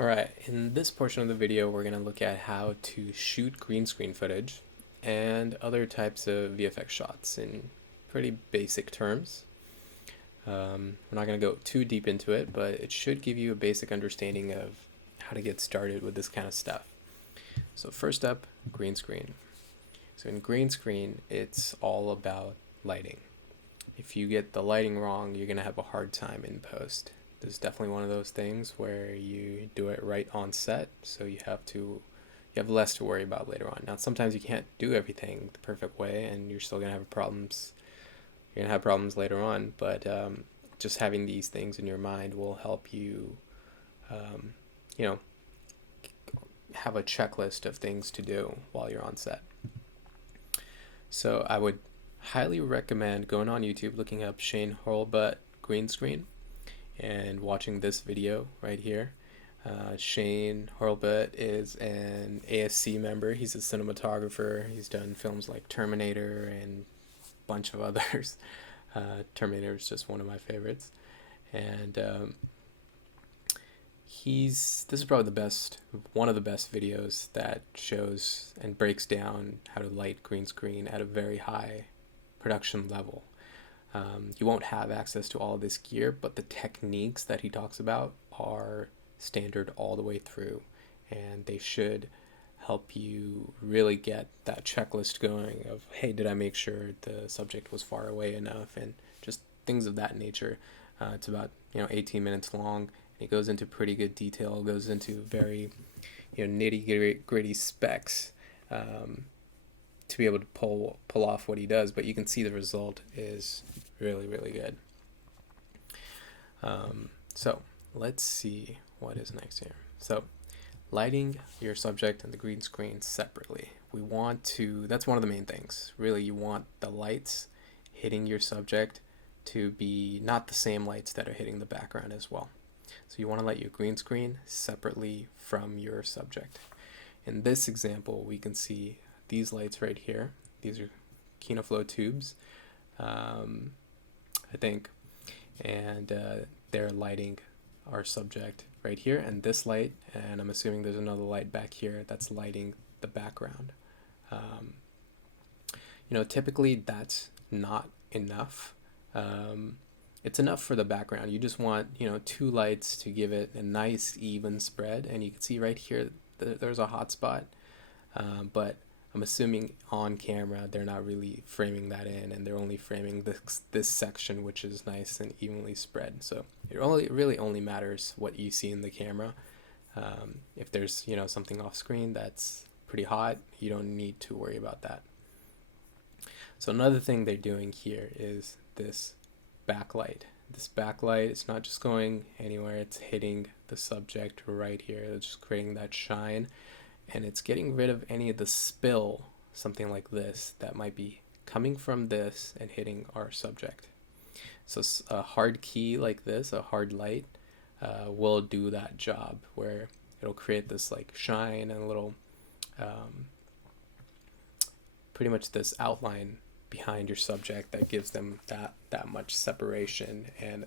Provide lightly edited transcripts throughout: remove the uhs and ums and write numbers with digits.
Alright, in this portion of the video we're going to look at how to shoot green screen footage and other types of VFX shots in pretty basic terms. We're not going to go too deep into it, but it should give you a basic understanding of how to get started with this kind of stuff. So first up, green screen. So in green screen, it's all about lighting. If you get the lighting wrong, you're going to have a hard time in post. This is definitely one of those things where you do it right on set, so you have less to worry about later on. Now, sometimes you can't do everything the perfect way, and you're still gonna have problems. You're gonna have problems later on, but just having these things in your mind will help you, um, you know, have a checklist of things to do while you're on set. So I would highly recommend going on YouTube, looking up Shane Hurlbut green screen, and watching this video right here. Shane Hurlbut is an ASC member. He's a cinematographer. He's done films like Terminator and a bunch of others. Terminator is just one of my favorites. And this is probably one of the best videos that shows and breaks down how to light green screen at a very high production level. You won't have access to all of this gear, but the techniques that he talks about are standard all the way through, and they should help you really get that checklist going of, hey, did I make sure the subject was far away enough, and just things of that nature. It's about 18 minutes long. It goes into pretty good detail. It goes into very nitty gritty specs. To be able to pull off what he does, but you can see the result is really, really good. So let's see what is next here. So lighting your subject and the green screen separately. That's one of the main things. Really, you want the lights hitting your subject to be not the same lights that are hitting the background as well. So you want to light your green screen separately from your subject. In this example, we can see these lights right here. These are KinoFlow tubes, I think, and they're lighting our subject right here, and this light, and I'm assuming there's another light back here that's lighting the background. Typically that's not enough. It's enough for the background. You just want, two lights to give it a nice even spread, and you can see right here there's a hot spot, but I'm assuming on camera they're not really framing that in, and they're only framing this section, which is nice and evenly spread. So it really only matters what you see in the camera. If there's something off screen that's pretty hot, you don't need to worry about that. So another thing they're doing here is this backlight. This backlight, it's not just going anywhere, it's hitting the subject right here. It's just creating that shine, and it's getting rid of any of the spill, something like this, that might be coming from this and hitting our subject. So a hard key like this, a hard light, will do that job, where it'll create this like shine and a little, pretty much this outline behind your subject that gives them that much separation, and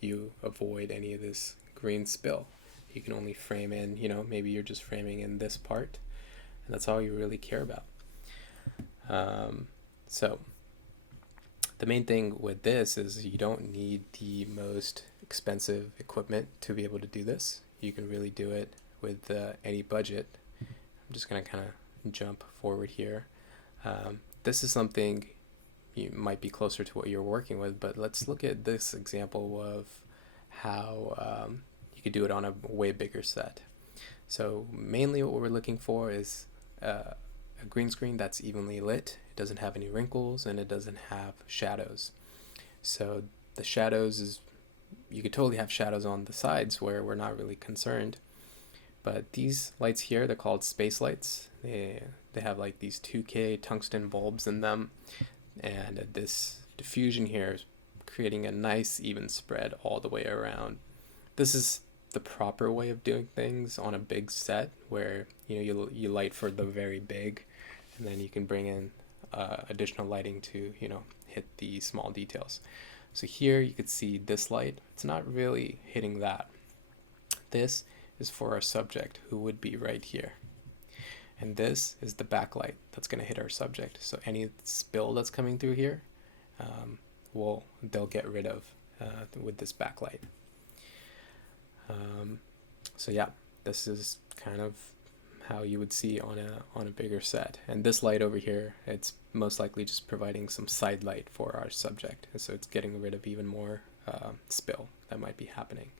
you avoid any of this green spill. You can only frame in, maybe you're just framing in this part, and that's all you really care about. So the main thing with this is you don't need the most expensive equipment to be able to do this. You can really do it with any budget. I'm just going to kind of jump forward here. This is something you might be closer to what you're working with, but let's look at this example of how you could do it on a way bigger set. So mainly what we're looking for is a green screen that's evenly lit. It doesn't have any wrinkles, and it doesn't have shadows. So the shadows you could totally have shadows on the sides where we're not really concerned. But these lights here, they're called space lights. They have like these 2K tungsten bulbs in them, and this diffusion here is creating a nice even spread all the way around. This is the proper way of doing things on a big set, where you light for the very big, and then you can bring in additional lighting to hit the small details. So here you could see this light, it's not really hitting that. This is for our subject, who would be right here. And this is the backlight that's going to hit our subject. So any spill that's coming through here, they'll get rid of with this backlight. So yeah, this is kind of how you would see on a bigger set. And this light over here, it's most likely just providing some side light for our subject. And so it's getting rid of even more spill that might be happening.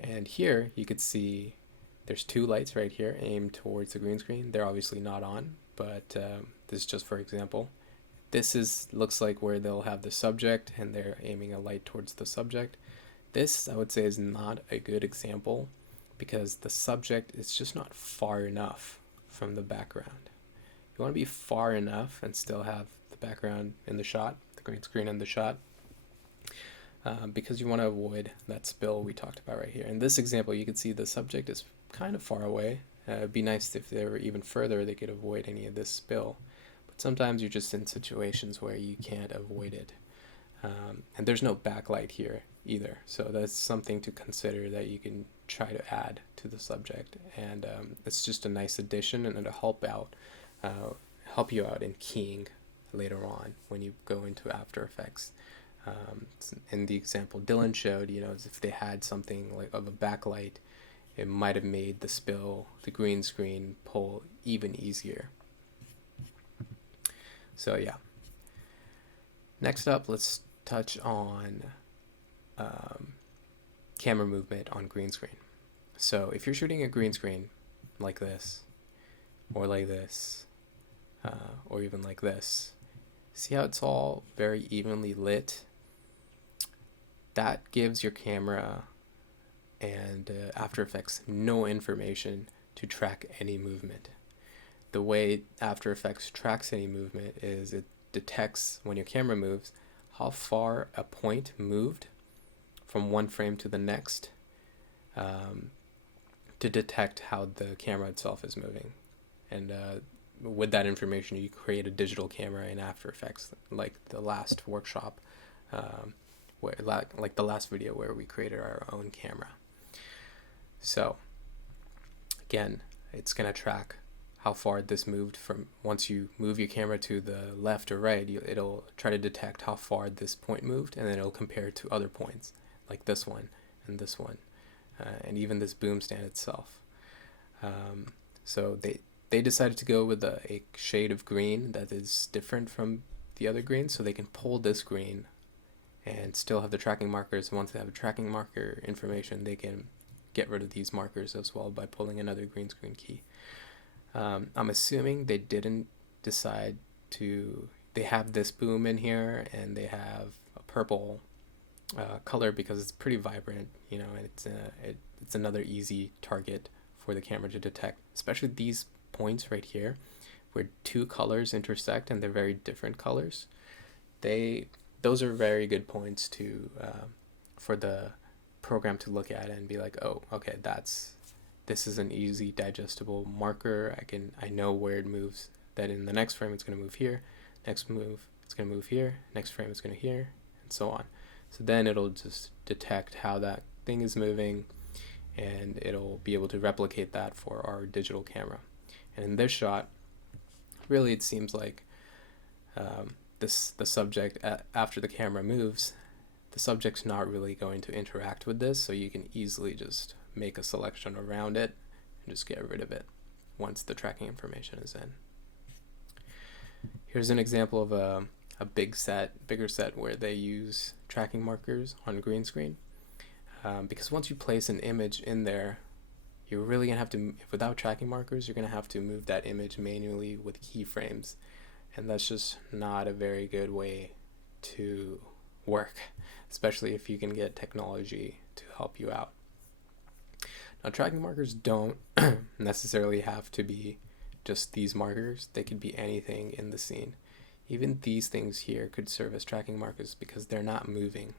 And here you could see there's two lights right here aimed towards the green screen. They're obviously not on, but this is just for example. This looks like where they'll have the subject and they're aiming a light towards the subject. This, I would say, is not a good example because the subject is just not far enough from the background. You want to be far enough and still have the background in the shot, the green screen in the shot, because you want to avoid that spill we talked about right here. In this example, you can see the subject is kind of far away. It'd be nice if they were even further, they could avoid any of this spill. But sometimes you're just in situations where you can't avoid it. And there's no backlight here either, so that's something to consider that you can try to add to the subject. And it's just a nice addition, and it'll help you out in keying later on when you go into After Effects. In the example Dylan showed, if they had something like of a backlight, it might have made the green screen pull even easier. So yeah. Next up, let's touch on camera movement on green screen. So if you're shooting a green screen like this, or like this, or even like this, see how it's all very evenly lit? That gives your camera and After Effects no information to track any movement. The way After Effects tracks any movement is it detects when your camera moves how far a point moved from one frame to the next, to detect how the camera itself is moving. And with that information, you create a digital camera in After Effects, like the last workshop, like the last video where we created our own camera. So again, it's going to track how far this moved from once you move your camera to the left or right. It'll try to detect how far this point moved, and then it'll compare it to other points like this one and this one, and even this boom stand itself. So they decided to go with a shade of green that is different from the other green, so they can pull this green and still have the tracking markers. Once they have a tracking marker information, they can get rid of these markers as well by pulling another green screen key. I'm assuming they didn't decide to, they have this boom in here and they have a purple color because it's pretty vibrant, and it's another easy target for the camera to detect, especially these points right here where two colors intersect and they're very different colors. Those are very good points to for the program to look at and be like, oh, okay, this is an easy digestible marker. I know where it moves. That in the next frame it's going to move here, next move it's going to move here, next frame it's going to here, and so on. So then it'll just detect how that thing is moving, and it'll be able to replicate that for our digital camera. And in this shot, really it seems like the subject, after the camera moves, the subject's not really going to interact with this, so you can easily just make a selection around it and just get rid of it once the tracking information is in. Here's an example of a bigger set where they use tracking markers on green screen, because once you place an image in there, you're really gonna have to, without tracking markers, you're gonna have to move that image manually with keyframes, and that's just not a very good way to work, especially if you can get technology to help you out. Now, tracking markers don't necessarily have to be just these markers. They could be anything in the scene. Even these things here could serve as tracking markers because they're not moving.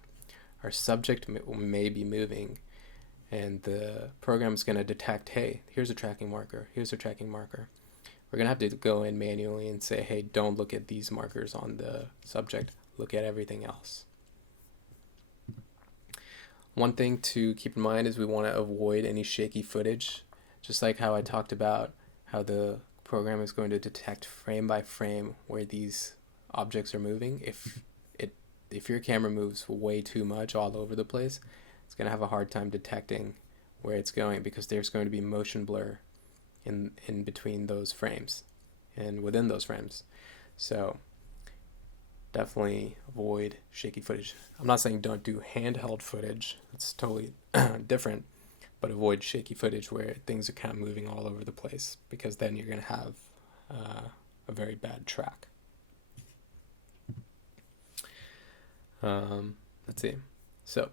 Our subject may be moving, and the program's going to detect, hey, here's a tracking marker, here's a tracking marker. We're going to have to go in manually and say, hey, don't look at these markers on the subject, look at everything else. One thing to keep in mind is we want to avoid any shaky footage, just like how I talked about how the program is going to detect frame by frame where these objects are moving. If your camera moves way too much all over the place, it's going to have a hard time detecting where it's going, because there's going to be motion blur in between those frames and within those frames. So definitely avoid shaky footage. I'm not saying don't do handheld footage, it's totally different, but avoid shaky footage where things are kind of moving all over the place, because then you're going to have a very bad track. Let's see. So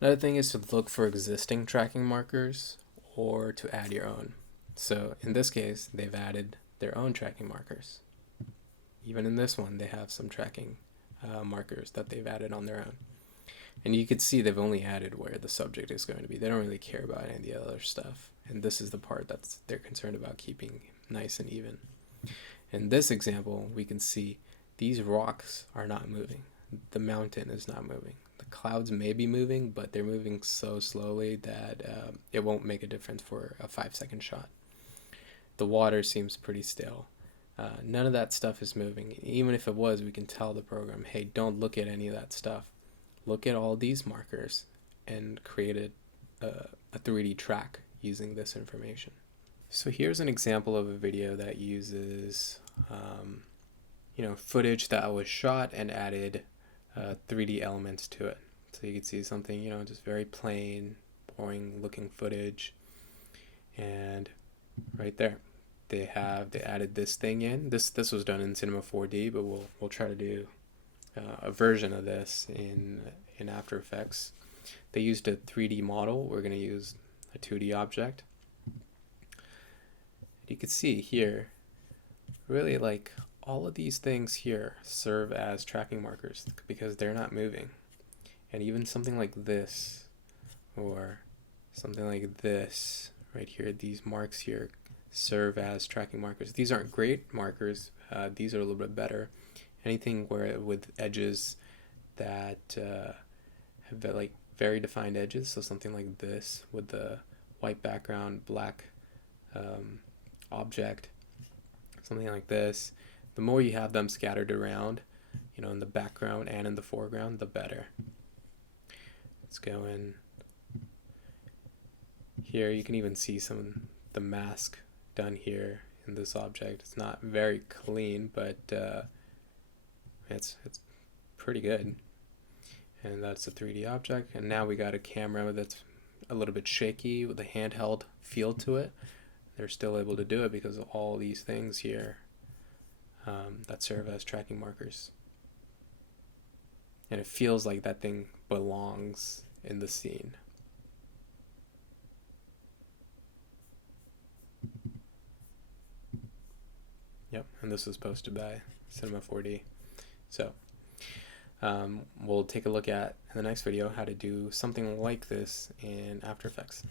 another thing is to look for existing tracking markers or to add your own. So in this case, they've added their own tracking markers. Even in this one, they have some tracking markers that they've added on their own. And you can see they've only added where the subject is going to be. They don't really care about any of the other stuff. And this is the part that's they're concerned about keeping nice and even. In this example, we can see these rocks are not moving. The mountain is not moving. The clouds may be moving, but they're moving so slowly that it won't make a difference for a 5-second shot. The water seems pretty still. None of that stuff is moving. Even if it was, we can tell the program, hey, don't look at any of that stuff. Look at all these markers and create a 3D track using this information. So here's an example of a video that uses footage that was shot and added 3D elements to it. So you can see something, just very plain, boring looking footage. And right there, they added this thing in. This was done in Cinema 4D, but we'll try to do a version of this in After Effects. They used a 3D model. We're going to use a 2D object. You can see here, really, like, all of these things here serve as tracking markers because they're not moving. And even something like this, or something like this right here, these marks here serve as tracking markers. These aren't great markers. These are a little bit better. Anything where with edges that have like very defined edges, so something like this with the white background, black object, something like this. The more you have them scattered around, in the background and in the foreground, the better. Let's go in here. You can even see some of the mask done here in this object. It's not very clean, but it's pretty good. And that's a 3D object. And now we got a camera that's a little bit shaky with a handheld feel to it. They're still able to do it because of all these things here that serve as tracking markers. And it feels like that thing belongs in the scene. Yep, and this was posted by Cinema 4D. So we'll take a look at in the next video how to do something like this in After Effects.